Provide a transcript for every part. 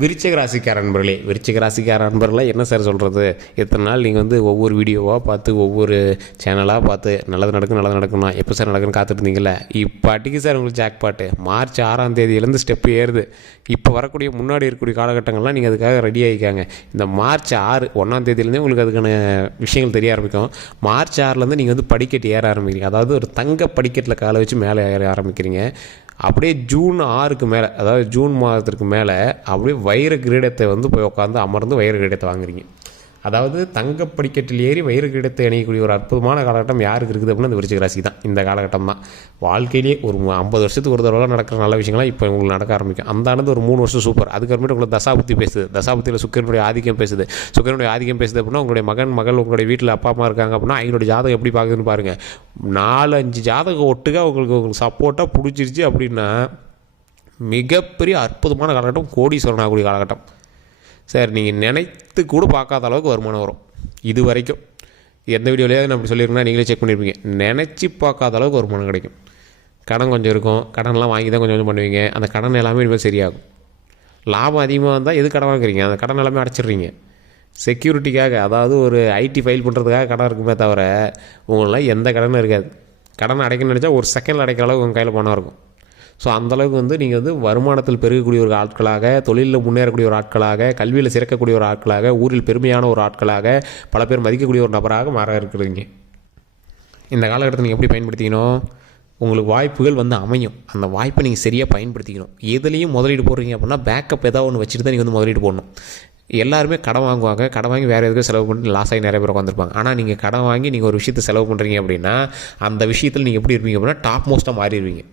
விருச்சிக ராசிக்கார நண்பர்களே, விருச்சிக ராசிக்கார நண்பர்களே என்ன சார் சொல்கிறது? இத்தனை நாள் நீங்கள் வந்து ஒவ்வொரு வீடியோவாக பார்த்து ஒவ்வொரு சேனலாக பார்த்து நல்லது நடக்கணும் எப்போ சார் நடக்குன்னு காத்துட்ருந்தீங்களே, இப்போ அடிக்கு சார் உங்களுக்கு ஜாக்பாட்டு. மார்ச் 6ஆம் தேதியிலேருந்து ஸ்டெப்பு ஏறுது. இப்போ வரக்கூடிய முன்னாடி இருக்கக்கூடிய காலகட்டங்கள்லாம் நீங்கள் அதுக்காக ரெடி ஆகிக்காங்க. இந்த மார்ச் 6 1ஆம் தேதியிலேருந்தே உங்களுக்கு அதுக்கான விஷயங்கள் தெரிய ஆரம்பிக்கும். மார்ச் 6லேருந்து நீங்கள் வந்து படிக்கட்டு ஏற ஆரம்பிக்கிறீங்க. அதாவது ஒரு தங்க படிக்கட்டில் காலை வச்சு மேலே ஏற ஆரம்பிக்கிறீங்க. அப்படியே ஜூன் 6க்கு மேலே, அதாவது ஜூன் மாதத்திற்கு மேலே அப்படியே வைர கிரீடத்தை வந்து போய் உட்காந்து அமர்ந்து வைர கிரீடத்தை வாங்குறீங்க. அதாவது தங்க படிக்கட்டில் ஏறி வைர கிரீடத்தை அணியக்கூடிய ஒரு அற்புதமான காலகட்டம் யாருக்கு இருக்குது அப்படின்னா இந்த விருச்சிக ராசி தான். இந்த காலகட்டம் தான் வாழ்க்கையிலேயே ஒரு 50 வருஷத்துக்கு ஒரு தடவை நடக்கிற நல்ல விஷயங்கள்லாம் இப்போ உங்களுக்கு நடக்க ஆரம்பிக்கும். அந்த ஆனது ஒரு 3 வருஷம் சூப்பர். அதுக்கப்புறமேட்டு உங்களுக்கு தசாபுத்தி பேசுது. தசாபுத்தியில் சுக்கிரனுடைய ஆதிக்கம் பேசுது. சுக்கிரனுடைய ஆதிக்கம் பேசுது அப்படின்னா உங்களுடைய மகள் உங்களுடைய வீட்டில் அப்பா அம்மா இருக்காங்க அப்படின்னா அவங்களுடைய ஜாதகம் எப்படி பார்க்குதுன்னு பாருங்கள். 4-5 ஜாதகம் ஒட்டுக்க உங்களுக்கு சப்போர்ட்டாக பிடிச்சிருச்சு அப்படின்னா மிகப்பெரிய அற்புதமான காலகட்டம், கோடீஸ்வரன் ஆகக்கூடிய காலகட்டம். சார் நீங்கள் நினைத்து கூட பார்க்காத அளவுக்கு வருமானம் வரும். இது வரைக்கும் எந்த வீடியோலையாவது நான் அப்படி சொல்லியிருக்கேன்னா நீங்களே செக் பண்ணியிருப்பீங்க. நினச்சி பார்க்காத அளவுக்கு வருமானம் கிடைக்கும். கடன் கொஞ்சம் இருக்கும், கடன்லாம் வாங்கி தான் கொஞ்சம் பண்ணுவீங்க. அந்த கடன் எல்லாமே இனிமேல் சரியாகும். லாபம் அதிகமாக வந்தால் எது கடன் வாங்குறீங்க? அந்த கடன் எல்லாமே அடைச்சிடுறீங்க. செக்யூரிட்டிக்காக, அதாவது ஒரு ஐடி ஃபைல் பண்ணுறதுக்காக கடன் இருக்குமே தவிர உங்களெலாம் எந்த கடனும் இருக்காது. கடன் அடைக்கணும்னு நினச்சா ஒரு செகண்டில் அடைக்கிற அளவுக்கு உங்கள் கையில் பணம் இருக்கும். ஸோ அந்தளவுக்கு வந்து நீங்கள் வந்து வருமானத்தில் பெருகக்கூடிய ஒரு ஆட்களாக, தொழிலில் முன்னேறக்கூடிய ஒரு ஆட்களாக, கல்வியில் சிறக்கக்கூடிய ஒரு ஆட்களாக, ஊரில் பெருமையான ஒரு ஆட்களாக, பல பேர் மதிக்கக்கூடிய ஒரு நபராக மாற இருக்கிறீங்க. இந்த காலகட்டத்தை நீங்கள் எப்படி பயன்படுத்திக்கணும்? உங்களுக்கு வாய்ப்புகள் வந்து அமையும். அந்த வாய்ப்பை நீங்கள் சரியாக பயன்படுத்திக்கணும். எதுலேயும் முதலீடு போடுறீங்க அப்படின்னா பேக்கப் ஏதாவது ஒன்று வச்சுட்டு தான் நீங்கள் வந்து முதலீடு போடணும். எல்லாருமே கடன் வாங்குவாங்க. கடன் வாங்கி வேறு எதுக்கும் செலவு பண்ணி லாஸ் ஆகி நிறைய பேர் உட்காந்துருப்பாங்க. ஆனால் நீங்கள் கடன் வாங்கி நீங்கள் ஒரு விஷயத்தை செலவு பண்ணுறீங்க அப்படின்னா அந்த விஷயத்தில் நீங்கள் எப்படி இருப்பீங்க அப்படின்னா டாப் மோஸ்ட்டாக மாறிடுவீங்க.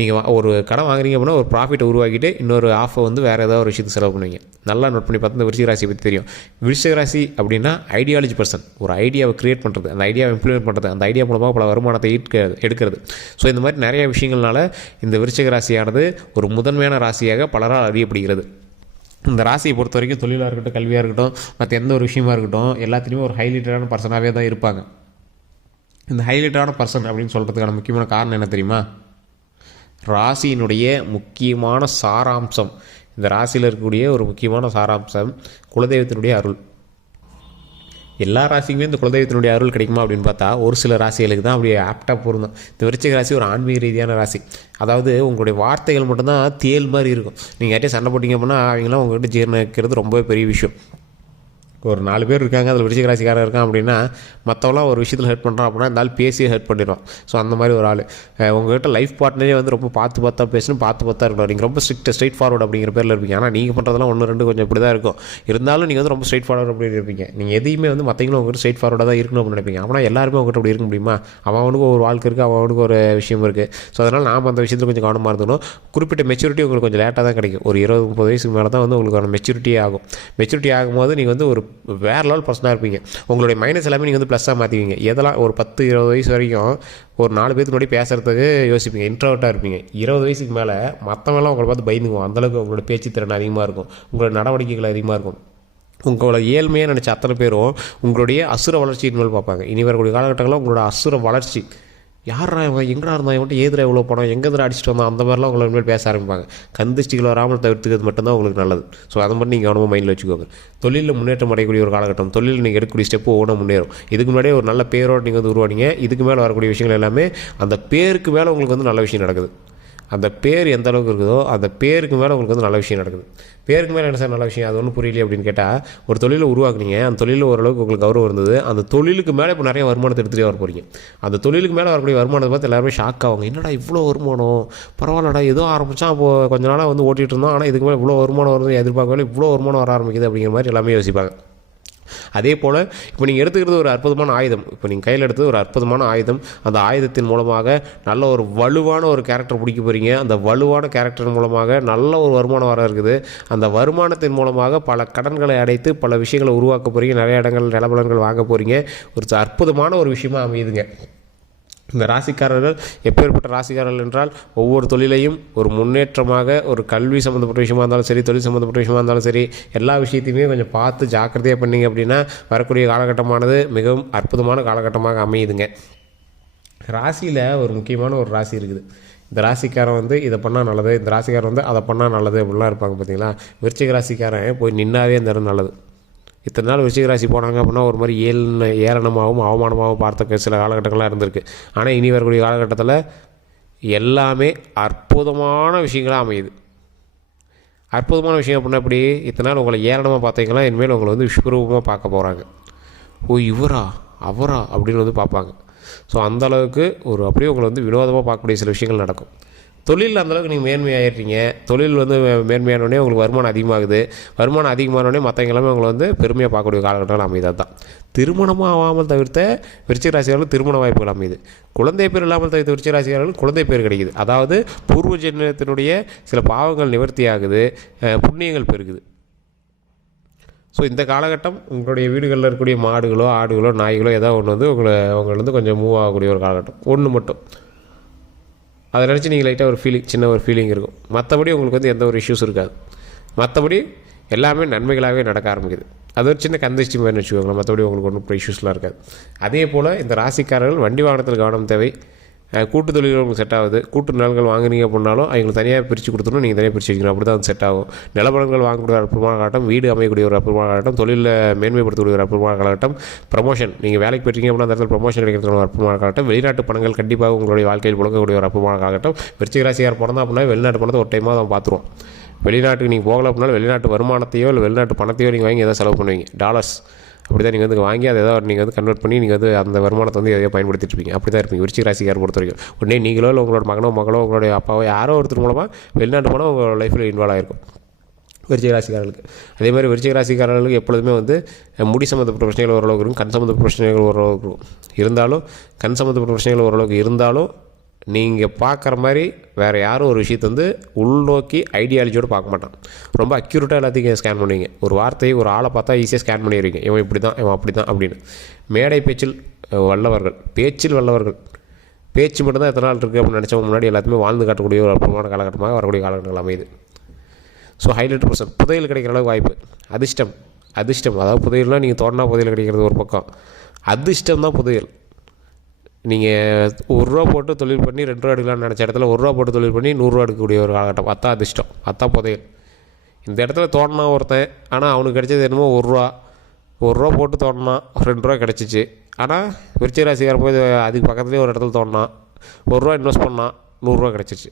நீங்கள் ஒரு கடன் வாங்குறீங்க அப்படின்னா ஒரு ப்ராஃபிட்டை உருவாக்கிட்டு இன்னொரு ஆஃபை வந்து வேறு ஏதாவது ஒரு விஷயத்தை செலவு பண்ணுவீங்க. நல்லா நோட் பண்ணி பார்த்து இந்த விருச்சிக ராசியை பற்றி தெரியும். விருச்சிக ராசி அப்படின்னா ஐடியாலஜி பர்சன். ஒரு ஐடியாவை க்ரியேட் பண்ணுறது, அந்த ஐடியாவை இம்ப்ளிமெண்ட் பண்ணுறது, அந்த ஐடியா மூலமாக பல வருமானத்தை எடுக்கிறது. ஸோ இந்த மாதிரி நிறைய விஷயங்கள்னால இந்த விருச்சிக ராசியானது ஒரு முதன்மையான ராசியாக பலரால் அறியப்படுகிறது. இந்த ராசியை பொறுத்த வரைக்கும் தொழிலாக இருக்கட்டும், கல்வியாக இருக்கட்டும், மற்ற எந்த ஒரு விஷயமா இருக்கட்டும், எல்லாத்துலேயுமே ஒரு ஹைலைட்டடான பர்சனாகவே தான் இருப்பாங்க. இந்த ஹைலைட்டடான பர்சன் அப்படின்னு சொல்கிறதுக்கான முக்கியமான காரணம் என்ன தெரியுமா? ராசியினுடைய முக்கியமான சாராம்சம், இந்த ராசியில் இருக்கக்கூடிய ஒரு முக்கியமான சாராம்சம் குலதெய்வத்தினுடைய அருள். எல்லா ராசிக்குமே இந்த குலதெய்வத்தினுடைய அருள் கிடைக்குமா அப்படின்னு பார்த்தா ஒரு சில ராசிகளுக்கு தான் அப்படியே ஆப்டாக பொருந்தும். இந்த விருச்சிக ராசி ஒரு ஆன்மீக ரீதியான ராசி. அதாவது உங்களுடைய வார்த்தைகள் மட்டும்தான் தேல் மாதிரி இருக்கும். நீங்கள் யார்ட்டையும் சண்டை போட்டிங்க அப்படின்னா அவங்களாம் உங்கள்கிட்ட ஜீர்ணிக்கிறது ரொம்பவே பெரிய விஷயம். ஒரு 4 பேர் இருக்காங்க, அதில் விருச்சிக ராசிக்காரன் இருக்கான் அப்படின்னா மற்றவங்களாம் ஒரு விஷயத்தில் ஹெல்ப் பண்ணுறான் அப்படின்னா இந்த ஆள் பேசியே ஹெல்ப் பண்ணிடுவான். ஸோ அந்த மாதிரி ஒரு ஆள். உங்கள்கிட்ட லைஃப் பார்ட்னரே வந்து ரொம்ப பார்த்தா பேசணும், பார்த்தா இருக்கணும். நீங்கள் ரொம்ப ஸ்ட்ரெயிட் ஃபார்வர்ட் அப்படிங்கிற பேரில் இருப்பீங்க. ஆனால் நீங்கள் பண்ணுறதெல்லாம் 1-2 கொஞ்சம் இப்படி தான் இருக்கும். இருந்தாலும் நீங்கள் வந்து ரொம்ப ஸ்ட்ரெயிட் ஃபார்வர்ட் அப்படின்னு இருப்பீங்க. நீங்கள் எதையுமே வந்து மற்றவங்களும் உங்கள்கிட்ட ஸ்ட்ரெயிட் ஃபார்வர்டாக தான் இருக்கணும் அப்படின்னு நினைப்பீங்க. ஆனால் எல்லாருமே உங்கள்கிட்ட அப்படி இருக்க முடியுமா? அவனுக்கு ஒரு வாழ்க்கை இருக்குது, அவனுக்கு ஒரு விஷயம் இருக்குது. ஸோ அதனால் நாம் அந்த விஷயத்தில் கொஞ்சம் கவனமாக இருந்தணும். குறிப்பிட்ட மெச்சூரிட்டி உங்களுக்கு கொஞ்சம் லேட்டாக தான் கிடைக்கும். ஒரு 20-30 வயசுக்கு மேலே தான் வந்து உங்களுக்கான மெச்சூரிட்டியே ஆகும். மெச்சூரிட்டி ஆகும்போது நீங்கள் வந்து ஒரு வேறு லெவல் பர்சனாக இருப்பீங்க. உங்களுடைய மைனஸ் எல்லாமே நீங்கள் வந்து ப்ளஸ்ஸாக மாற்றிவீங்க. எதெல்லாம் ஒரு 10-20 வயசு வரைக்கும் ஒரு 4 பேருக்கு முன்னாடி பேசுகிறதுக்கு யோசிப்பீங்க, இன்ட்ரோவர்ட்டாக இருப்பீங்க. 20 வயசுக்கு மேலே மற்றவங்களாம் உங்களை பார்த்து பயந்துக்குவோம். அந்தளவுக்கு உங்களோட பேச்சு திறன் அதிகமாக இருக்கும், உங்களோட நடவடிக்கைகள் அதிகமாக இருக்கும். உங்களோட ஏழ்மையாக நினச்ச அத்தனை பேரும் உங்களுடைய அசுர வளர்ச்சியின் மேல் பார்ப்பாங்க. இனி வரக்கூடிய காலகட்டங்களில் உங்களோட அசுர வளர்ச்சி, யாரா இவன், எங்கடா இருந்தான், இவன்ட்டு ஏதுரா இவ்வளோ பணம், எங்கேருந்து அடிச்சுட்டு வந்தான், அந்த மாதிரிலாம் உங்களை மேல் பேச ஆரம்பிப்பாங்க. கந்திஷ்டிகள் வராமல் தவிர்த்துக்கிறது மட்டும்தான் உங்களுக்கு நல்லது. ஸோ அதை மட்டும் நீங்கள் கவனமாக மைண்டில் வச்சுக்கோங்க. தொழிலில் முன்னேற்றம் அடையக்கூடிய ஒரு காலகட்டம். தொழிலில் நீங்கள் எடுக்கக்கூடிய ஸ்டெப்பு ஒவ்வொன்றா முன்னேறும். இதுக்கு முன்னாடியே ஒரு நல்ல பேரோடு நீங்கள் வந்து உருவானீங்க. இதுக்கு மேலே வரக்கூடிய விஷயங்கள் எல்லாமே அந்த பேருக்கு மேலே உங்களுக்கு வந்து நல்ல விஷயம் நடக்குது. அந்த பேர் எந்த அளவுக்கு இருக்குதோ அந்த பேருக்கு மேலே உங்களுக்கு வந்து நல்ல விஷயம் நடக்குது. பேருக்கு மேலே என்ன சார் நல்ல விஷயம், அது ஒன்றும் புரியலையே அப்படின்னு கேட்டால், ஒரு தொழிலை உருவாக்குனீங்க, அந்த தொழிலில் ஓரளவுக்கு உங்களுக்கு கௌரவம் இருந்தது. அந்த தொழிலுக்கு மேலே இப்போ நிறைய வருமானத்தை எடுத்துகிட்டே வர போகிறீங்க. அந்த தொழிலுக்கு மேலே வரக்கூடிய வருமானத்தை பார்த்து எல்லாருமே ஷாக் ஆவாங்க. என்னடா இவ்வளோ வருமானம், பரவாயில்லடா, ஏதோ ஆரம்பித்தா அப்போது கொஞ்ச நாளாக வந்து ஓட்டிகிட்டு இருந்தோம், ஆனால் இதுக்கு மேலே இவ்வளோ வருமானம் வருது எதிர்பார்க்கவே, இவ்வளோ வருமானம் வர ஆரம்பிக்குது அப்படிங்கிற மாதிரி எல்லாமே யோசிப்பாங்க. அதே போல் இப்போ நீங்கள் எடுத்துக்கிறது ஒரு அற்புதமான ஆயுதம். இப்போ நீங்கள் கையில் எடுத்தது ஒரு அற்புதமான ஆயுதம். அந்த ஆயுதத்தின் மூலமாக நல்ல ஒரு வலுவான ஒரு கேரக்டர் பிடிக்க போகிறீங்க. அந்த வலுவான கேரக்டர் மூலமாக நல்ல ஒரு வருமானம் வர இருக்குது. அந்த வருமானத்தின் மூலமாக பல கடன்களை அடைத்து பல விஷயங்களை உருவாக்க போகிறீங்க. நிறைய இடங்கள் நிலபலன்கள் வாங்க போகிறீங்க. ஒரு அற்புதமான ஒரு விஷயமாக அமையுதுங்க. இந்த ராசிக்காரர்கள் எப்பேற்பட்ட ராசிக்காரர்கள் என்றால் ஒவ்வொரு தொழிலையும் ஒரு முன்னேற்றமாக, ஒரு கல்வி சம்மந்தப்பட்ட விஷயமா இருந்தாலும் சரி, தொழில் சம்மந்தப்பட்ட விஷயமா இருந்தாலும் சரி, எல்லா விஷயத்தையுமே கொஞ்சம் பார்த்து ஜாக்கிரதையாக பண்ணிங்க அப்படின்னா வரக்கூடிய காலகட்டமானது மிகவும் அற்புதமான காலகட்டமாக அமையுதுங்க. ராசியில் ஒரு முக்கியமான ஒரு ராசி இருக்குது. இந்த ராசிக்காரன் வந்து இதை பண்ணால் நல்லது, இந்த ராசிக்காரன் வந்து அதை பண்ணால் நல்லது அப்படிலாம் இருப்பாங்க பார்த்தீங்களா. விருச்சிக ராசிக்காரன் போய் நின்னாவே அந்த இடம் நல்லது. இத்தனை நாள் விருச்சிக ராசி போனாங்க அப்படின்னா ஒரு மாதிரி ஏளனமாகவும் அவமானமாகவும் பார்த்த சில காலகட்டங்கள்லாம் இருந்திருக்கு. ஆனால் இனி வரக்கூடிய காலகட்டத்தில் எல்லாமே அற்புதமான விஷயங்களாக அமையுது. அற்புதமான விஷயம் அப்படின்னா இப்படி இத்தனை நாள் உங்களை ஏளனமாக பார்த்தீங்கன்னா இனிமேல் உங்களை வந்து விஸ்வரூபமாக பார்க்க போகிறாங்க. ஓ இவரா அவரா அப்படின்னு வந்து பார்ப்பாங்க. ஸோ அந்தளவுக்கு ஒரு அப்படியே உங்களை வந்து வினோதமாக பார்க்கக்கூடிய சில விஷயங்கள் நடக்கும். தொழில் அந்தளவுக்கு நீங்கள் மேன்மையாகிடுறீங்க. தொழில் வந்து மேன்மையானோடனே உங்களுக்கு வருமானம் அதிகமாகுது. வருமானம் அதிகமானோடனே மற்றவங்க எல்லாமே உங்களை வந்து பெருமையாக பார்க்கக்கூடிய காலகட்டங்கள் அமைது. தான் திருமணமாக ஆகாமல் தவிர்த்த விருச்சிக ராசிக்காரர்கள் திருமண வாய்ப்புகள் அமையுது. குழந்தை பேர் இல்லாமல் தவிர்த்த விருச்சிக ராசிக்காரர்கள் குழந்தை பேர் கிடைக்குது. அதாவது பூர்வ ஜென்மத்தினுடைய சில பாவங்கள் நிவர்த்தி ஆகுது, புண்ணியங்கள் பெருகுது. ஸோ இந்த காலகட்டம் உங்களுடைய வீடுகளில் இருக்கக்கூடிய மாடுகளோ ஆடுகளோ நாய்களோ ஏதோ ஒன்று வந்து உங்களை வந்து கொஞ்சம் மூவ் ஆகக்கூடிய ஒரு காலகட்டம். ஒன்று மட்டும் அதை நினச்சி நீங்கள் லைட்டாக ஒரு சின்ன ஒரு ஃபீலிங் இருக்கும். மற்றபடி உங்களுக்கு வந்து எந்த ஒரு இஷ்யூஸ் இருக்காது. மற்றபடி எல்லாமே நன்மைகளாகவே நடக்க ஆரம்பிக்குது. அது ஒரு சின்ன கந்திஷ்டி மாதிரி வச்சுக்கோங்களேன். மற்றபடி உங்களுக்கு ஒன்றும் இஷ்யூஸ்லாம் இருக்காது. அதே போல் இந்த ராசிக்காரர்கள் வண்டி வாகனத்தில் கவனம் தேவை. கூட்டு தொழில்கள் உங்களுக்கு செட் ஆகுது. கூட்டு நிலங்கள் வாங்குறீங்க அப்படின்னாலும் அவங்களுக்கு தனியாக பிரித்து கொடுத்துணும், நீங்கள் தனியாக பிரித்து வைக்கணும். அப்படி தான் செட் ஆகும். நிலப்படங்கள் வாங்கக்கூடிய ஒரு அற்புதமான காலகட்டம், வீடு அமையக்கூடிய ஒரு அற்புதமான காலகட்டம், தொழிலில் மேன்மைப்படுத்தக்கூடிய ஒரு அற்புதமான காலகட்டம், ப்ரமோஷன் நீங்கள் வேலைக்கு போயிட்டீங்க அப்படின்னா அந்த இடத்துல ப்ரமோஷன் கிடைக்கிறது ஒரு அற்புதமான காலகட்டம், வெளிநாட்டு பணங்கள் கண்டிப்பாக உங்களுடைய வாழ்க்கையில் புழங்கக்கூடிய ஒரு அற்புதமான காலகட்டம். விருச்சிக ராசியார் பிறந்தா அப்படின்னா வெளிநாட்டு பணத்தை ஒரு டைமாக தான் பார்த்துருவோம். வெளிநாட்டுக்கு நீங்கள் போகல அப்படின்னாலும் வெளிநாட்டு வருமானத்தையோ இல்லை வெளிநாட்டு பணத்தையோ நீங்கள் வாங்கி எதாவது செலவு பண்ணுவீங்க. டாலர்ஸ் அப்படி தான் நீங்கள் வந்து வாங்கி அதை ஏதாவது நீங்கள் வந்து கன்வெர்ட் பண்ணி நீங்கள் வந்து அந்த வருமானத்தை வந்து எதையோ பயன்படுத்திட்டு இருப்பீங்க. அப்படி தான் இருப்பீங்க விருச்சிக ராசிக்காரர் பொறுத்த வரைக்கும். உடனே நீங்களோ இல்லை உங்களோட மகனோ உங்களுடைய அப்பாவோ யாரோ ஒருத்தர் மூலமாக வெளிநாட்டு போனால் உங்கள் லைஃப்பில் இன்வால்வ் ஆகிருக்கும் விருச்சிக ராசிக்காரர்களுக்கு. அதே மாதிரி விருச்சிக ராசிக்காரர்களுக்கு எப்பொழுதுமே வந்து முடி சம்மந்தப்பட்ட பிரச்சனைகள் ஓரளவுக்கு இருக்கும், கண் சம்மந்தப்பட்ட பிரச்சனைகள் ஓரளவுக்கு இருக்கும். இருந்தாலும் கண் சம்மந்தப்பட்ட பிரச்சனைகள் ஓரளவுக்கு இருந்தாலும் நீங்கள் பார்க்குற மாதிரி வேறு யாரும் ஒரு விஷயத்தை வந்து உள்நோக்கி ஐடியாலஜியோடு பார்க்க மாட்டான். ரொம்ப அக்யூரேட்டாக எல்லாத்தையும் ஸ்கேன் பண்ணுவீங்க. ஒரு வார்த்தையை ஒரு ஆளை பார்த்தா ஈஸியாக ஸ்கேன் பண்ணிடுவீங்க. இவன் இப்படி தான் இவன் அப்படி தான் அப்படின்னு. மேடை பேச்சில் வல்லவர்கள், பேச்சில் வல்லவர்கள். பேச்சு மட்டும்தான் எத்தனை நாள் இருக்குது அப்படின்னு நினச்சவங்க முன்னாடி எல்லாத்தையுமே வாழ்ந்து காட்டக்கூடிய ஒரு அற்புதமான காலகட்டமாக வரக்கூடிய காலகட்டங்கள் அமையுது. ஸோ ஹைலைட் பர்சன் புதையல் கிடைக்கிற அளவுக்கு வாய்ப்பு. அதிர்ஷ்டம் அதாவது புதையல்னால் நீங்கள் தோண்டினா புதையல் கிடைக்கிறது ஒரு பக்கம், அதிர்ஷ்டம் தான் புதையல். நீங்கள் ₹1 போட்டு தொழில் பண்ணி ₹2 எடுக்கலாம்னு நினச்ச இடத்துல ₹1 போட்டு தொழில் பண்ணி ₹100 எடுக்கக்கூடிய ஒரு காலகட்டம். அதான் அதிர்ஷ்டம், அதான் புதையல். இந்த இடத்துல தோண்டினா ஒருத்தன், ஆனால் அவனுக்கு கிடைச்சது என்னமோ ₹1 போட்டு தோண்டினா ₹2 கிடச்சிச்சு. ஆனால் விருச்சிக ராசிக்காரன் போய் அதுக்கு பக்கத்துலேயே ஒரு இடத்துல தோண்டினான், ₹1 இன்வெஸ்ட் பண்ணான், ₹100 கிடச்சிச்சு.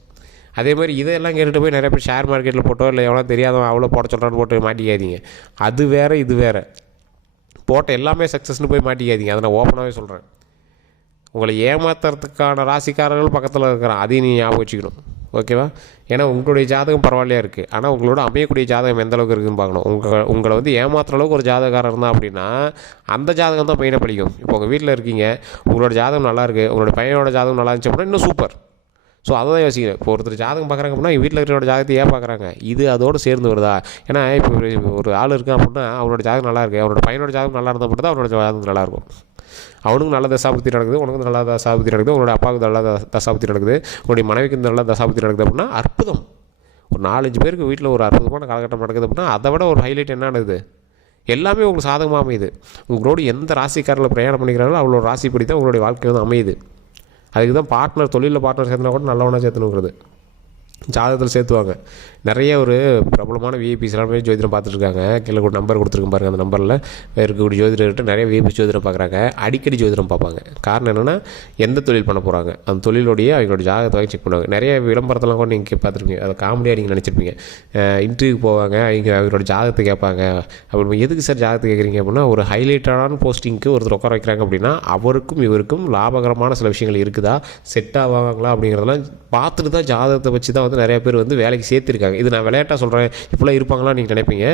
அதே மாதிரி இதெல்லாம் கேட்டுட்டு போய் நிறைய பேர் ஷேர் மார்க்கெட்டில் போட்டோ இல்லை எவ்வளோ தெரியாதவன் அவ்வளோ போட சொல்கிறான்னு போட்டு மாட்டிக்காதீங்க. அது வேறு இது வேறு. போட்ட எல்லாமே சக்ஸஸ்னு போய் மாட்டிக்காதீங்க. அதை நான் ஓப்பனாகவே சொல்கிறேன். உங்களை ஏமாத்துறதுக்கான ராசிக்காரர்கள் பக்கத்தில் இருக்கிறான், அதையும் நீ ஞாபகம் வச்சுக்கணும். ஓகேவா? ஏன்னா உங்களுடைய ஜாதகம் பரவாயில்லையா இருக்குது, ஆனால் உங்களோட அமையக்கூடிய ஜாதகம் எந்த அளவுக்கு இருக்குதுன்னு பார்க்கணும். உங்களை வந்து ஏமாத்துற அளவுக்கு ஒரு ஜாதகாரர் இருந்தால் அப்படின்னா அந்த ஜாதகம் தான் மெயினாக படிக்கும். இப்போ உங்கள் வீட்டில் இருக்கீங்க, உங்களோட ஜாதகம் நல்லாயிருக்கு, உங்களோட பையனோட ஜாதகம் நல்லா இருந்துச்சு அப்படின்னா இன்னும் சூப்பர். ஸோ அதை தான் யோசிக்கிறேன். இப்போ ஒருத்தர் ஜாதகம் பார்க்குறாங்க அப்படின்னா வீட்டில் இருக்கிறோட ஜாதகத்தை ஏன் பார்க்குறாங்க, இது அதோடு சேர்ந்து வருதா? ஏன்னா இப்போ ஒரு ஆள் இருக்கான் அப்படின்னா அவனோட ஜாதகம் நல்லா இருக்குது, அவனோட பையனோட ஜாதகம் நல்லா இருந்தால் மட்டும் தான் அவனோட ஜாதகம் நல்லாயிருக்கும். அவனுக்கு நல்ல தசாபுத்தி நடக்குது, உனக்கு நல்ல தசாபுத்தி நடக்குது, உங்களோட அப்பாவுக்கு நல்ல தசாபுத்தி நடக்குது, உங்களுடைய மனைவிக்கு நல்ல தசாபுத்தி நடக்குது அப்படின்னா அற்புதம். ஒரு 4-5 பேருக்கு வீட்டில் ஒரு அற்புதமான காலகட்டம் நடக்குது அப்படின்னா அதை விட ஒரு ஹைலைட் என்னது, எல்லாமே உங்களுக்கு சாதகமாக அமையுது. உங்களோட எந்த ராசிக்காரில் பிரயாணம் பண்ணிக்கிறாங்களோ அவ்வளோ ராசிப்படி தான் உங்களுடைய வாழ்க்கை வந்து அமையுது. அதுக்கு தான் பார்ட்னர், தொழிலில் பார்ட்னர் சேர்த்துனா கூட நல்லவனாக சேர்த்துனுங்கிறது ஜாதகத்தில் சேர்த்துவாங்க. நிறைய ஒரு பிரபலமான விஐபிஸ் எல்லாமே ஜோதிடம் பார்த்துட்ருக்காங்க. கீழே ஒரு நம்பர் கொடுத்துருக்கேன் பாருங்கள். அந்த நம்பரில் இருக்கக்கூடிய ஜோதிடர்கிட்ட நிறைய விஐபி ஜோதிடம் பார்க்குறாங்க. அடிக்கடி ஜோதிடம் பார்ப்பாங்க. காரணம் என்னென்னா எந்த தொழில் பண்ண போகிறாங்க அந்த தொழிலோடைய அவங்களோட ஜாதகத்தை வாங்கி செக் பண்ணுவாங்க. நிறைய விளம்பரத்தெல்லாம் கூட நீங்கள் பார்த்துருப்பீங்க, அதை காமெடியாக நீங்கள் நினச்சிருப்பீங்க. இன்டர்வியூக்கு போவாங்க, அவங்களோட ஜாதகத்தை கேட்பாங்க. அப்படி எதுக்கு சார் ஜாதகத்தை கேட்குறீங்க அப்படின்னா ஒரு ஹைலைட்டான போஸ்டிங்க்கு ஒருத்தர் உட்கார வைக்கிறாங்க அப்படின்னா அவருக்கும் இவருக்கும் லாபகரமான சில விஷயங்கள் இருக்குதா, செட் ஆவாங்களா அப்படிங்கிறதெல்லாம் பார்த்துட்டு தான் ஜாதகத்தை வச்சு தான் வந்து நிறைய பேர் வந்து வேலைக்கு சேர்த்துருக்காங்க. இது நான் விளையாட்டாக சொல்கிறேன், இப்போலாம் இருப்பாங்களா நீங்கள் நினைப்பீங்க.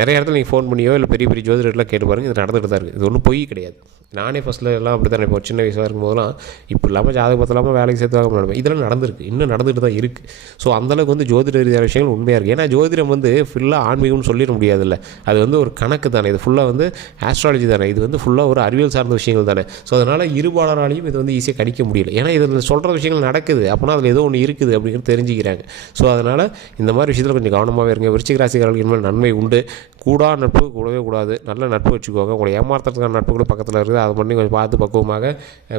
நிறைய இடத்துல நீங்கள் ஃபோன் பண்ணியோ இல்லை பெரிய பெரிய ஜோதிடர்லாம் கேட்டு பாருங்கள், இது நடந்துகிட்டு தான் இருக்குது. இது ஒன்றும் பொய் கிடையாது. நானே ஃபஸ்ட்டில் எல்லாம் அப்படி தான் இப்போ சின்ன வயசாக இருக்கும்போதெல்லாம் இப்போ இல்லாமல் ஜாதகம் பார்த்துலாமல் வேலைக்கு சேர்த்துவாங்க நடப்பேன். இதெல்லாம் நடந்திருக்கு, இன்னும் நடந்துகிட்டு தான் இருக்குது. ஸோ அந்தளவுக்கு வந்து ஜோதிட ரீதியான விஷயங்கள் உண்மையாக இருக்குது. ஏன்னா ஜோதிடம் வந்து ஃபுல்லாக ஆன்மீகம்னு சொல்லிட முடியாதுல்ல, அது வந்து ஒரு கணக்கு தானே, இது ஃபுல்லாக வந்து ஆஸ்ட்ராலஜி தானே, இது வந்து ஃபுல்லாக ஒரு அறிவியல் சார்ந்த விஷயங்கள் தானே. ஸோ அதனால் இருபாலராலையும் இது வந்து ஈஸியாக கணிக்க முடியல. ஏன்னா இதில் சொல்கிற விஷயங்கள் நடக்குது அப்படின்னா அதில் ஏதோ ஒன்று இருக்குது அப்படிங்கிறது தெரிஞ்சுக்கிறாங்க. ஸோ அதனால் இந்த மாதிரி விஷயத்தில் கொஞ்சம் கவனமாகவே இருங்க. விருச்சிக ராசிக்காரர்களுக்கு இனிமேல் நன்மை உண்டு. நட்பு கூடவே கூடாது. நல்ல நட்பு வச்சுக்கோங்க. உங்களை ஏமாற்றுறதுக்கான நட்புகளும் பக்கத்தில் இருக்குது. அதை பண்ணி கொஞ்சம் பார்த்து பக்குவமாக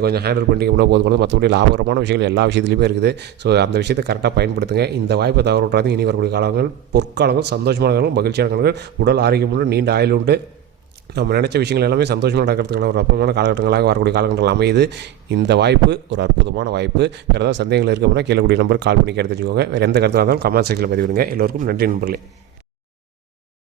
கொஞ்சம் ஹேண்டில் பண்ணிங்கன்னா போதுமானது. மற்றபடி லாபகரமான விஷயங்கள் எல்லா விஷயத்துலையுமே இருக்குது. ஸோ அந்த விஷயத்தை கரெக்டாக பயன்படுத்துங்க. இந்த வாய்ப்பை தவற விட்றாதீங்க. இனி வரக்கூடிய காலங்கள் பொற்காலங்கள், சந்தோஷமான காலங்கள், மகிழ்ச்சியான காலங்கள், உடல் ஆரோக்கியம் உண்டு, நீண்ட ஆயுள் உண்டு. நம்ம நினச்ச விஷயங்கள் எல்லாமே சந்தோஷமாக நடக்கிறதுக்கான ஒரு அற்புதமான காலகட்டங்களாக வரக்கூடிய காலகட்டங்கள் அமையுது. இந்த வாய்ப்பு ஒரு அற்புதமான வாய்ப்பு. வேறு ஏதாவது சந்தேகங்கள் இருக்க அப்படின்னா கீழே கூடிய நம்பருக்கு கால் பண்ணி கேட்டு தெரிஞ்சுக்கோங்க. வேறு எந்த கருத்தாக இருந்தாலும் கமெண்ட் செக்ஷனில் பதிவிடுங்க. எல்லோருக்கும் நன்றி நண்பர்களே.